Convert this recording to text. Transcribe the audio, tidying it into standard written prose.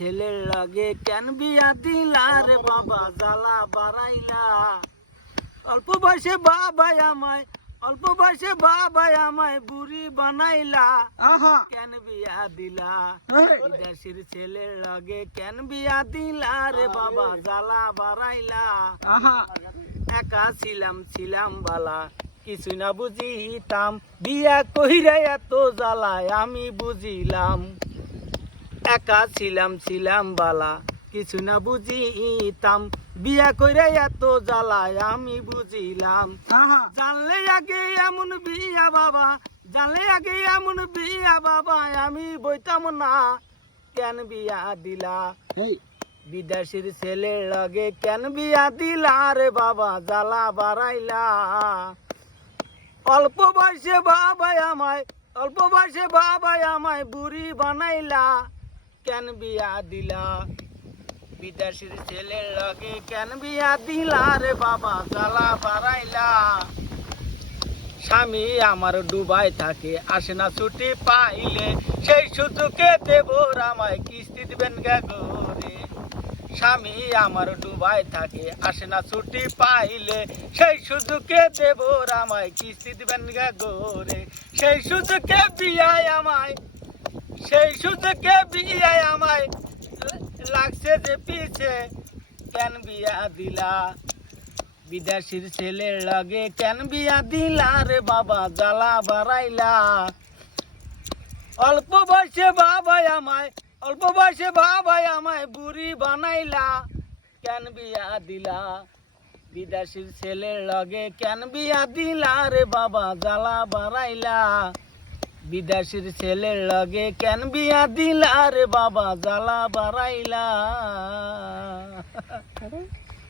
ছেলের লাগে কেন বিয়া দিলা রে বাবা জ্বালা বাড়াইলা। অল্প বয়সে বাবাই আমায় বুড়ি বানাইলা। কেন বিয়া দিলা বিদেশের ছেলের লাগে কেন বিয়া দিলা রে বাবা জ্বালা বাড়াইলা। একা ছিলাম বালা কিছু না বুঝিতাম, বিয়া কইরা এত জ্বালায় আমি বুঝিলাম। একা ছিলাম বালা কিছু না বুঝিতাম, বিয়া কইরা এত জ্বালায় আমি বুঝিলাম। জানলে আগে এমন বিয়া বাবা আমি বইতাম না। কেন বিয়া দিলা বিদেশের ছেলের লাগে কেন বিয়া দিলা রে বাবা জ্বালা বাড়াইলা। অল্প বয়সে বাবাই আমায় বুড়ি বানাইলা। কেন বিয়া দিলা বিদেশের ছেলের লাগে কেন বিয়া দিলা রে বাবা জ্বালা বাড়াইলা। স্বামী আমার ডুবাই থাকে আসে না ছুটি পাইলে, সেই সুযোগে দেবর আমায় কিস্তি দিবেন গরে। স্বামী আমার ডুবাই থাকে আসে না ছুটি পাইলে, সেই সুযোগে দেবর আমায় কিস্তি দিবেন গরে। সেই সুযোগে বিয়ায় আমায় লাগছে যে পিছে। কেন বিয়া দিলা বিদেশের ছেলের লাগে কেন বিয়া দিলা রে বাবা জ্বালা বাড়াইলা। অল্প বয়সে বাবাই আমায় বুড়ি বানাইলা। কেন বিয়া দিলা বিদেশের ছেলের লাগে কেন বিয়া দিলা রে বাবা জ্বালা বাড়াইলা। বিদেশের ছেলের লাগে কেন বিয়া দিলা রে বাবা জ্বালা বাড়াইলা।